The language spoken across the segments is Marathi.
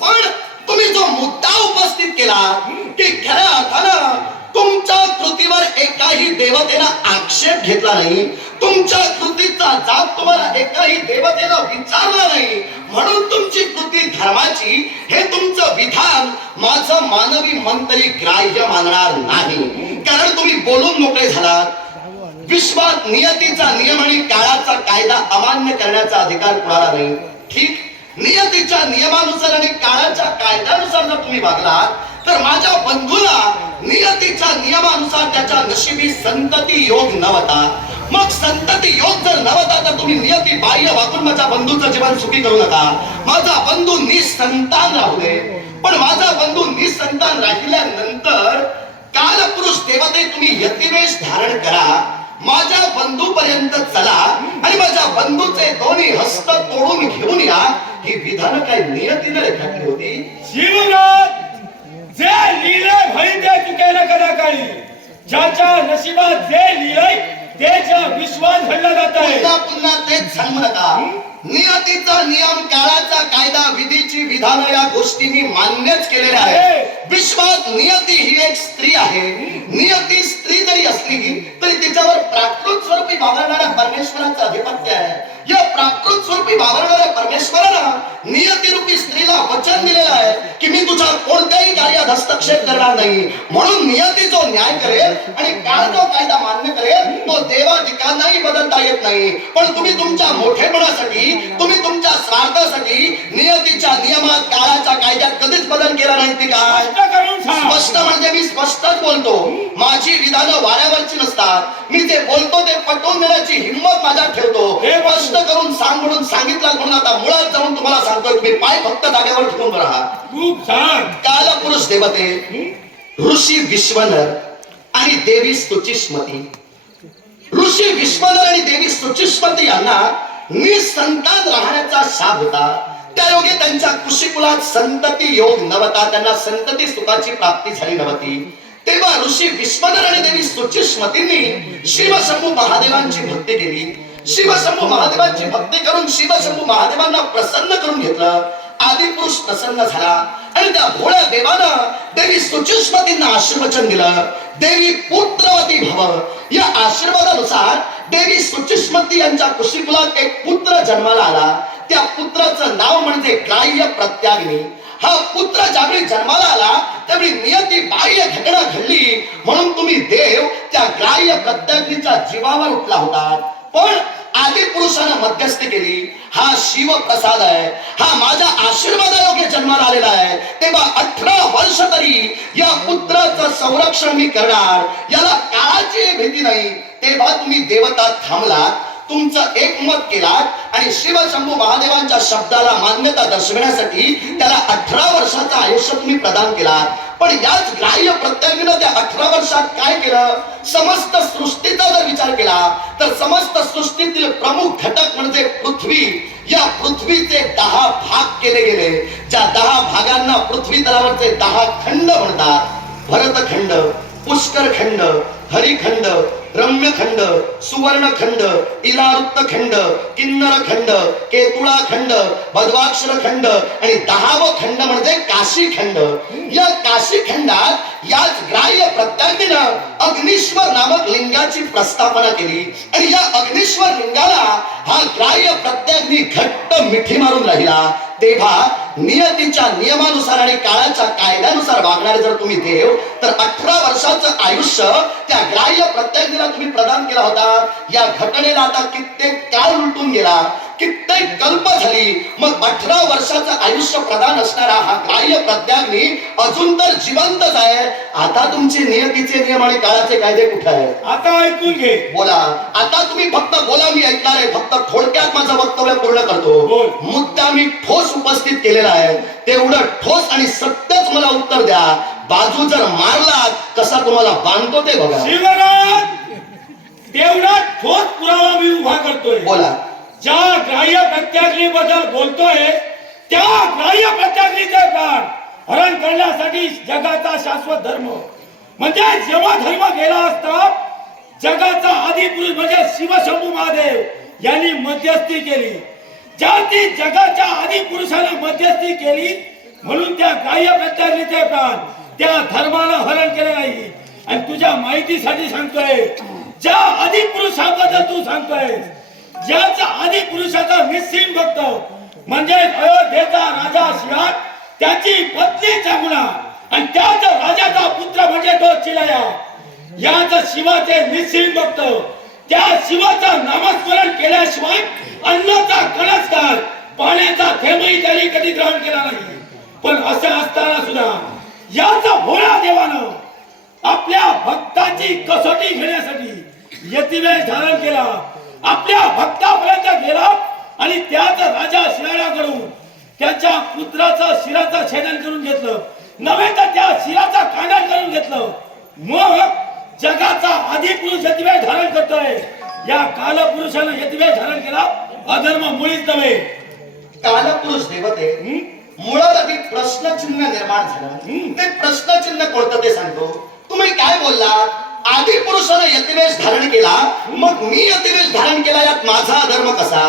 पण तुम्ही जो मुद्दा उपस्थित केला की खऱ्या अर्थानं तुमच्या कृतीवर एकाही देवतेनं आक्षेप घेतला नाही, तुमच्या कृतीचा जाब तुम्हाला एकाही देवतेनं विचारला नाही, म्हणून तुमची कृती धर्माची हे तुमचं विधान माझं मानवी मन तरी ग्राह्य मानणार नाही. कारण तुम्ही बोलून मोकळे झालात. विश्वात नियतीचा नियम आणि काळाचा कायदा अमान्य करण्याचा अधिकार कुणाला नाही. ठीक, नियतीच्या नियमानुसार आणि काळाच्या कायद्यानुसार जर तुम्ही वागलात तर माझ्या बंधूला नियतीच्या नियमानुसार त्याच्या नशिबी संतती योग नव्हता. मग संतती योग जर नव्हता तर तुम्ही नियती बाह्य वागून माझ्या बंधूचं जीवन सुखी करू नका. माझा बंधू निसंतान राहू दे. पण माझा बंधू निसंतान राहिल्यानंतर कालपुरुष देवते तुम्ही यतिवेश धारण करा, माझ्या बंधू पर्यंत चला आणि माझ्या बंधूचे दोन्ही हस्त तोडून घेऊन या. ही विधान काय नियतीने रेखाटली होती? जीवनात जे लिहिलंय भई ते चुकेल कदा काळी. ज्याच्या नशिबात जे लिहिलंय त्याचा विश्वास घडला जात आहे. पुन्हा पुन्हा तेच सांगू नका. नियतीचा नियम, काळाचा कायदा, विधीची विधानं या गोष्टी मी मान्यच केलेल्या आहेत. विश्वात नियती ही एक स्त्री आहे. नियती स्त्री जरी असली तरी तिच्यावर प्राकृत स्वरूपी वावरणाऱ्या परमेश्वराचं आधिपत्य आहे. या प्राकृत स्वरूपी वावरणाऱ्या परमेश्वरानं नियतीरूपी स्त्रीला वचन दिलेलं आहे की मी तुझ्या कोणत्याही कार्यात हस्तक्षेप करणार नाही. म्हणून नियती जो न्याय करेल आणि काळ जो कायदा मान्य करेल तो देवाधिकांनाही बदलता येत नाही. पण तुम्ही तुमच्या मोठेपणासाठी, तुम्ही तुमच्या स्वार्थासाठी नियतीच्या नियमात, काळाच्या कायद्यात कधीच बदल केला नाही. ती काय स्पष्ट म्हणजे मी स्पष्टच बोलतो. माझी विधानं वाऱ्यावरची नसतात. मी जे बोलतो ते पटवून देण्याची हिंमत माझ्यात ठेवतो. स्पष्ट करून सांग म्हणून सांगितलं म्हणून आता मुळात जाऊन तुम्हाला सांगतोय तुम्ही पाय फक्त जागेवर ठेवून राहा. खूप छान. कालपुरुष देवते ऋषी विश्वनर आणि देवी स्तुतिस्मती, ऋषी विश्वनर आणि देवी स्तुतिस्मती यांना निसंतान राहण्याचा शाप होता. त्या योगे त्यांच्या कुशीकुलात संतती योग नव्हता. त्यांना संतती सुखाची प्राप्ती झाली नव्हती. तेव्हा ऋषी विश्वनर आणि देवी स्तुतिस्मतींनी शिवशंभू महादेवांची भक्ती केली. शिवशंभू महादेवांची भक्ती करून शिवशंभू महादेवांना प्रसन्न करून घेतलं. आदिपुरुष प्रसन्न झाला आणि त्या भोळ्या देवानं देवी स्तुतिस्मतींना आशीर्वचन दिलं. देवी पुत्रवती भव या आशीर्वादानुसार देवी स्तुतिस्मती यांच्या कुशीकुलात एक पुत्र जन्माला आला. त्या पुत्राचं नाव म्हणजे ग्राह्य प्रत्याग्नी. हा पुत्र ज्यावेळी जन्माला आला त्यावेळी नियती बाह्य घटना घडली म्हणून तुम्ही देव त्या ग्राह्य प्रत्याग्नीच्या जीवावर उठला होता. पण आदी पुरुषानं मध्यस्थी केली. हा शिव प्रसाद आहे. हा माझ्या आशीर्वादायोगे जन्माला आलेला आहे. तेव्हा 18 वर्ष तरी या पुत्राचं संरक्षण मी करणार. याला काळाची भीती नाही. तेव्हा तुम्ही देवता थांबलात, तुमचं एकमत केलात आणि शिवशंभू महादेवांच्या शब्दाला मान्यता दर्शविण्यासाठी त्याला 18 वर्षाचं आयुष्य तुम्ही प्रदान केलात. पण याच ग्राह्य प्रत्याग्नीनं त्या 18 वर्षात काय केलं? समस्त सृष्टीचा जर विचार केला तर समस्त सृष्टीतील प्रमुख घटक म्हणजे पृथ्वी. या पृथ्वीचे 10 भाग केले गेले. ज्या 10 भागांना पृथ्वी तलावरचे 10 खंड म्हणतात. भरतखंड, पुष्कर खंड, हरिखंड, रम्यखंड, सुवर्णखंड, इलारुत्त खंड, किन्नर खंड, केतुळा खंड, बद्वाक्षर खंड आणि 10वा खंड म्हणजे काशी खंड. या काशी खंडात याच ग्राह्य प्रत्याग्नीनं अग्निश्वर नामक लिंगाची प्रस्थापना केली आणि या अग्निश्वर लिंगाला हा ग्राह्य प्रत्याग्नी घट्ट मिठी मारून राहिला. तेव्हा नियतीच्या नियमानुसार आणि काळाच्या कायद्यानुसार वागणारे जर तुम्ही देव तर 18 वर्षाचं आयुष्य त्या ग्राह्य प्रत्याग्नीला तुम्ही प्रदान केला होता. या घटनेला आता कित्येक काळ उलटून गेला, कित्येक कल्प झाली. मग 18 वर्षाचं आयुष्य प्रदान असणारा हा ग्राह्य प्रत्याग्नी अजून तर जिवंतच आहे. आता तुमचे नियतीचे नियम आणि काळाचे कायदे कुठे आहेत? आता ऐकून घे. बोला. आता तुम्ही फक्त बोला, मी ऐकणार आहे. फक्त थोडक्यात माझं वक्तव्य पूर्ण करतो. मुद्दा मी ठोस उपस्थित केलेला आहे. तेवढं ठोस आणि सत्यच मला उत्तर द्या. बाजू जर मारला कसा तुम्हाला बांधतो ते बघा. शिवराज तेवढा ठोस पुरावा मी उभा करतोय. बोला. ज्या ग्राह्य प्रत्याग्नी बद्दल बोलतोय त्या ग्राह्य प्रत्याग्नीचे प्राण हरण करण्यासाठी जगाचा शाश्वत धर्म म्हणजे जेव्हा धर्म गेला असता जगाचा आदिपुरुष म्हणजे शिवशंभू महादेव यांनी मध्यस्थी केली. ज्या ती जगाच्या आदिपुरुषाने मध्यस्थी केली म्हणून त्या ग्राह्य प्रत्याग्नीचे प्राण त्या धर्मानं हरण केले नाही. आणि तुझ्या माहितीसाठी सांगतोय, ज्या आदि पुरुषाबद्दल तू सांगतोय, ज्याचा आदि पुरुषाचा निश्चित भक्त म्हणजे अयोध्येचा राजा शिवाय, त्याची पत्नी चांगुणा आणि त्याच राजाचा पुत्र म्हणजे तो चिलया, याच शिवाचे निश्चित भक्त, त्या शिवाचं नामस्मरण केल्याशिवाय अन्नाचा कणसकार पाण्याचा थेंबही त्यांनी कधी ग्रहण केला नाही. पण असं असताना सुद्धा याचा भोळा देवानं आपल्या भक्ताची कसोटी घेण्यासाठी यतिवेश धारण केला, आपल्या भक्तापर्यंत गेला आणि त्याच राजा शिराळ्याकडून त्याच्या पुत्राचा शिराचा छेदन करून घेतलं, नव्हे तर त्या शिराचा कांडण करून घेतलं. मग जगाचा आदिपुरुष यतिवेश धारण करतोय, या कालपुरुषानं यतिवेश धारण केला, अधर्म मुळीच नव्हे. कालपुरुष देवते मुळात आधी प्रश्नचिन्ह निर्माण झालं. ते प्रश्नचिन्ह कोणतं ते सांगतो. तुम्ही काय बोललात? आदी पुरुषाने यतिवेश धारण केला, मग मी यतिवेश धारण केला, यात माझा अधर्म कसा?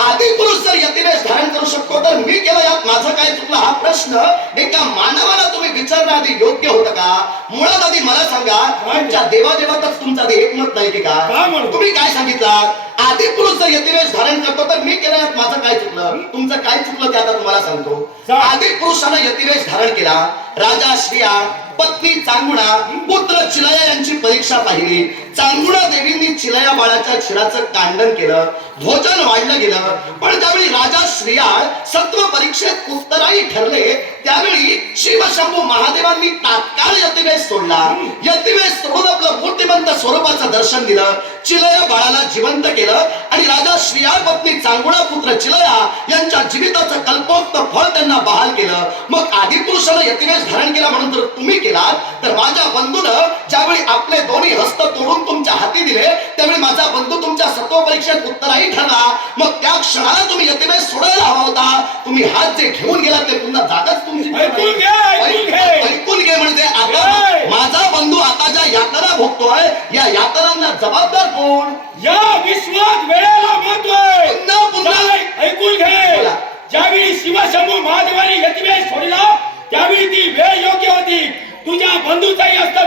आदी पुरुष जर यतिवेश धारण करू शकतो तर मी केला, यात माझं काय चुकलं? हा प्रश्न एका मानवाला तुम्ही विचारणं आधी योग्य होतं का? मुळात आधी मला सांगा, तुमच्या देवादेवातच तुमचा आधी एकमत नाही की का? तुम्ही काय सांगितलं? आदी पुरुष जर यतिवेश धारण करतो तर मी केला, यात माझं काय चुकलं? तुमचं काय चुकलं ते आता तुम्हाला सांगतो. आदी पुरुषाने यतिवेश धारण केला, राजा श्रिया, पत्नी चांगुणा, पुत्र चिलया यांची परीक्षा पाहिली. चांगुणा देवींनी चिलया बाळाच्या शिराचं कांडन केलं, भोजन वाढलं गेलं. पण ज्यावेळी राजा श्रियाळ सत्व परीक्षेत उत्तराई ठरले, त्यावेळी शिवशंभू महादेवांनी तात्काळ यतिवेश सोडला. यतिवेश सोडून आपलं मूर्तिमंत स्वरूपाचं दर्शन दिलं, चिलया बाळाला जिवंत केलं आणि राजा श्रियाळ पत्नी चांगुणा पुत्र चिलया यांच्या जीविताचं कल्पोक्त फळ त्यांना बहाल केलं. मग आदिपुरुषानं यतिवेश धारण केला म्हणून जर तुम्ही केलात, तर माझ्या बंधूनं ज्यावेळी आपले दोन्ही हस्त तोडून तुमच्या हाती दिले, त्यावेळी माझा बंधू तुमच्या सत्व परीक्षेत उत्तराई ठरला. मग त्या क्षणाला तुम्ही यतिवेश सोडायला हवा होता. तुम्ही हात जे घेऊन गेलात ते पुन्हा जागाच तुमची. ऐकून घे म्हणजे आता माझा बंधू आता ज्या यातना भोगतोय, या यातनांना जबाबदार कोण? या विश्वात वेळेला महत्व आहे. पुन्हा ऐकून घे. ज्यावेळी शिवशंभू महादेवांनी यतिवेश सोडला, त्यावेळी ती वेळ योग्य होती. तुझ्या बंधूचाही असतं,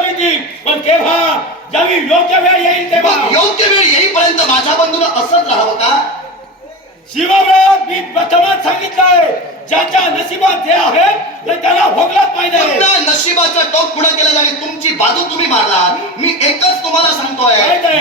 पण केव्हा? ज्यावेळी योग्य वेळ येईल तेव्हा. योग्य वेळ येईपर्यंत माझ्या बंधूनं असंच राहावं का? शिवव्रत मी प्रथमच सांगितलंय, ज्याच्या नशिबात जे आहे ते त्याला भोगलाच पाहिजे. नशिबाचं टोक पुढे केलं आणि तुमची बाजू तुम्ही मारलात. मी एकच तुम्हाला सांगतोय,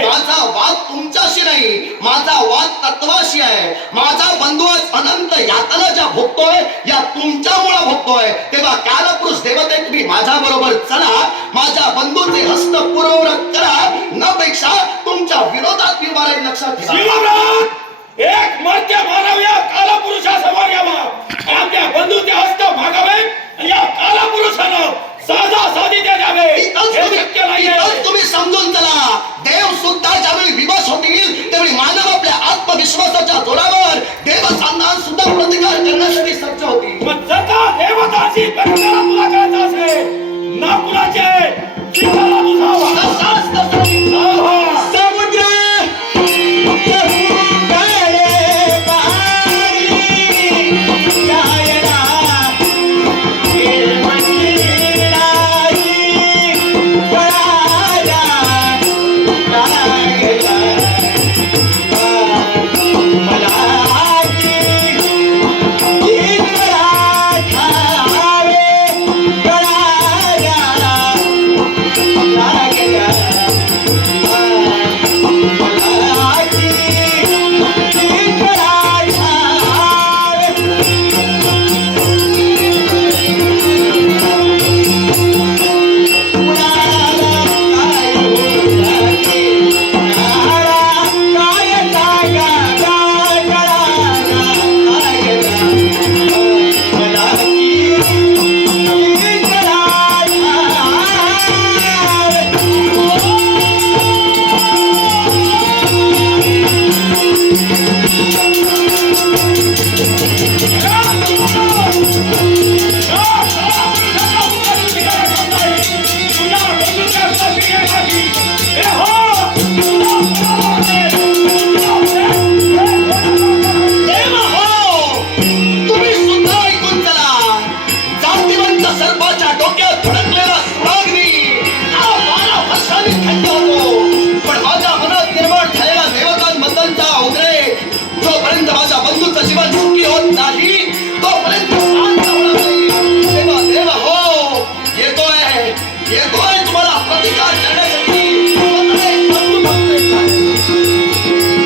माझा वाद तुमच्याशी नाही, माझा वाद तत्वाशी आहे. माझा बंधू आज अनंत यातना ज्या भोगतोय, या तुमच्यामुळे भोगतोय. तेव्हा कालपुरुष देवते, तुम्ही माझ्या बरोबर चला, माझ्या बंधूचे हस्त पूर्ववत करा, न पेक्षा तुमच्या विरोधात मी मारेल. लक्षात ठेवा. एक मध्य मानव या कालपुरुषासमोर यावा, आपल्या बंधूचे हस्त मागावे, या कालपुरुषानं साधी ते द्यावे. तुम्ही समजून चला. देव सुद्धा ज्यावेळी विवश होतील, त्यावेळी मानव आपल्या आत्मविश्वासाच्या जोरावर देवसंधान सुद्धा प्रतिकार करण्यासाठी सज्ज होतील. देवताची प्रतिकार तुला करायचं असेल ना, कुणाचे सर्पाच्या डोक्यात धडकलेला सुराग्नी हा 12 वर्षांनी थंड होतो, पण माझ्या मनात निर्माण झालेला देवतांबद्दलचा उद्रेक जोपर्यंत माझ्या बंधूचं जीवन सुखी होत नाही तोपर्यंत शांत होणार नाही. देवा देवा हो, येतोय तुम्हाला प्रतिकार करण्यासाठी